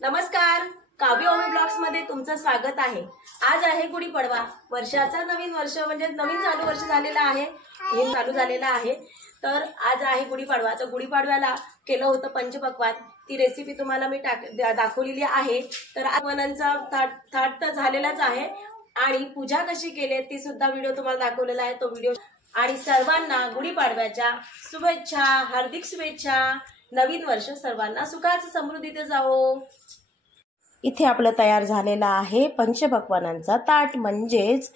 नमस्कार, काव्य ओमी ब्लॉग्स मध्ये तुमचं स्वागत आहे। आज आहे गुढीपाडवा। वर्षाचा नवीन वर्ष म्हणजे नवीन चालू वर्ष झालेला आहे, हे चालू झालेला आहे। तर आज आहे गुढीपाडवा। तर गुढीपाडव्याला केलं होतं पंचपक्वान्न, ती रेसिपी तुम्हाला मी दाखवलेली आहे। तर आगमनाचा थाट तर झालेलाच आहे आणि पूजा कशी केली ती सुद्धा व्हिडिओ तुम्हाला दाखवलेला आहे, तो व्हिडिओ। आणि सर्वांना गुढीपाडव्याच्या शुभेच्छा, हार्दिक शुभेच्छा। नवीन वर्ष सर्वांना सुखाचं समृद्धीत जावो। इथे आपलं तयार झालेला आहे पंचपक्वान्नांचा ताट, म्हणजेच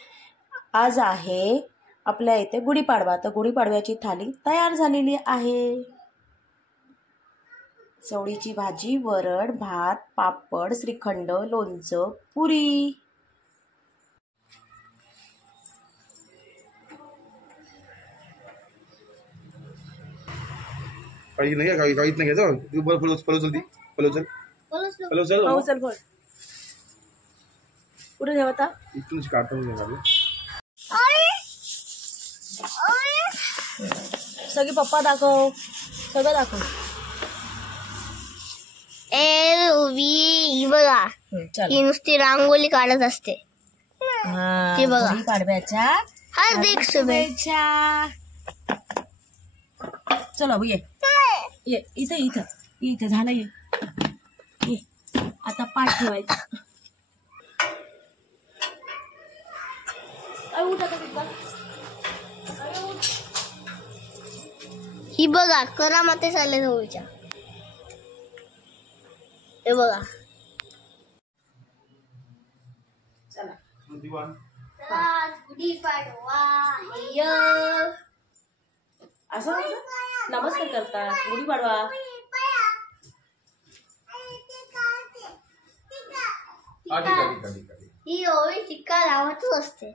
आज आहे आपल्या इथे गुढीपाडवा। तर गुढीपाडव्याची थाली तयार झालेली आहे। चवळीची भाजी, वरण, भात, पापड, श्रीखंड, लोणचं, पुरी। काही नाही काहीच नाही घ्यायचं। चल बोल पुढे ठेव आता। इथूनच काढतो मी सगळी पप्पा दाखव, सगळं दाखव। ही बघा, ही नुसती रांगोळी काढत असते। ती बघा, गुढीपाडव्याच्या हार्दिक शुभेच्छा। चला ये ये, इथे इथं इथे झालं, ये ये आता पाठ ठेवायचा। ही बघा, करामती चालले जवळच्या, हे बघा। चला गुढीपाडवा असं नमस्कार करतात गुढीपाडवा। ही ओळी टिक्का लावतच असते।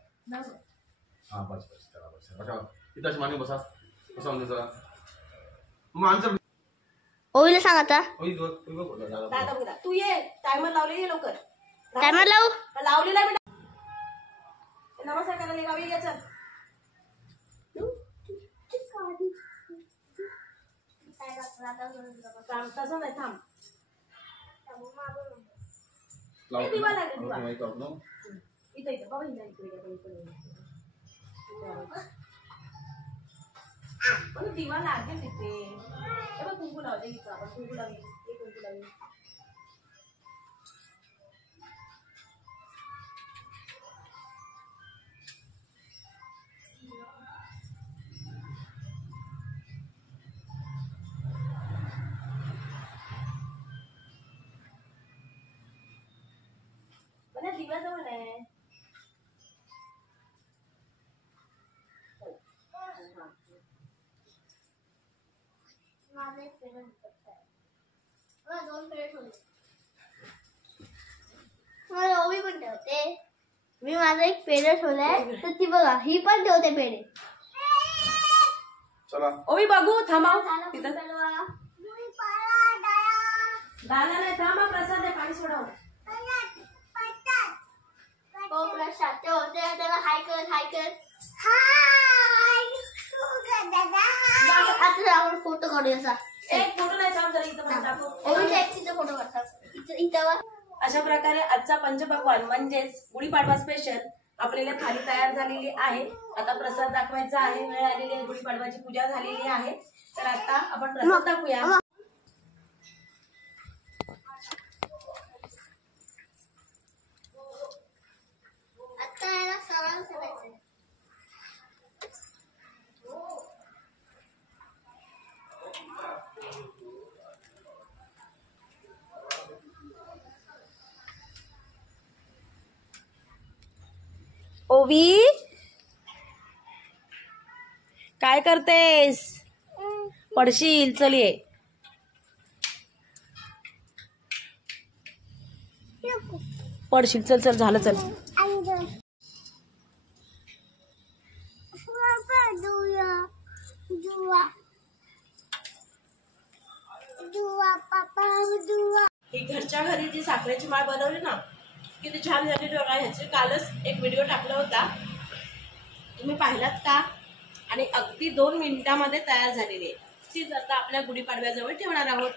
ओळीला सांग आता। दादा तू ये, टायमर लावले, ये लवकर। टायमर लावू, लावलेला आहे नमस्कार करायला गावी यायचं। तसं नाही, थांब। दिवा लागेल, दिवा इथं इथं बाबा, पण दिवा लागेल तिथे। कुंकू लावते, इथं आपण कुंकू लावली, कुंकू लावली। दिव्याजवळ आहे। ओवी पण ठेवते, मी माझा एक पेढे ठेवलाय, तर ती बघा, ही पण ठेवते पेढे। चला ओवी बघू, थांबा तिथं दादा नाही, थांबा, प्रसाद आहे, पाणी सोडव। प्रसाद होते, त्याला हाय कर, हाय कर। आता आपण फोटो काढूया। एक फोटो नाही, थांब जरा, इथं दाखव। फोटो काढतात। अशा प्रकारे आजचा पंचपक्वान्न म्हणजेच गुढीपाडवा स्पेशल आपल्याला थाली तयार झालेली आहे। आता प्रसाद दाखवायचा आहे, वेळ आलेली आहे, गुढीपाडवाची पूजा झालेली आहे। तर आता आपण प्रसाद दाखवूया। आता याला सरळ करायचं। ओवी काय करतेस? पडशील, चल ये। पडशील, चल चल, झालं, चल। ही घरच्या घरी जी साखरेची माळ बनवली ना, किती छान झाली बघा। ह्याचे कालच एक व्हिडिओ टाकला होता, तुम्ही पाहिलात का? आणि अगदी 2 मिनिटांमध्ये तयार झालेली आहे। तीच आता आपल्या गुढीपाडव्याजवळ ठेवणार आहोत।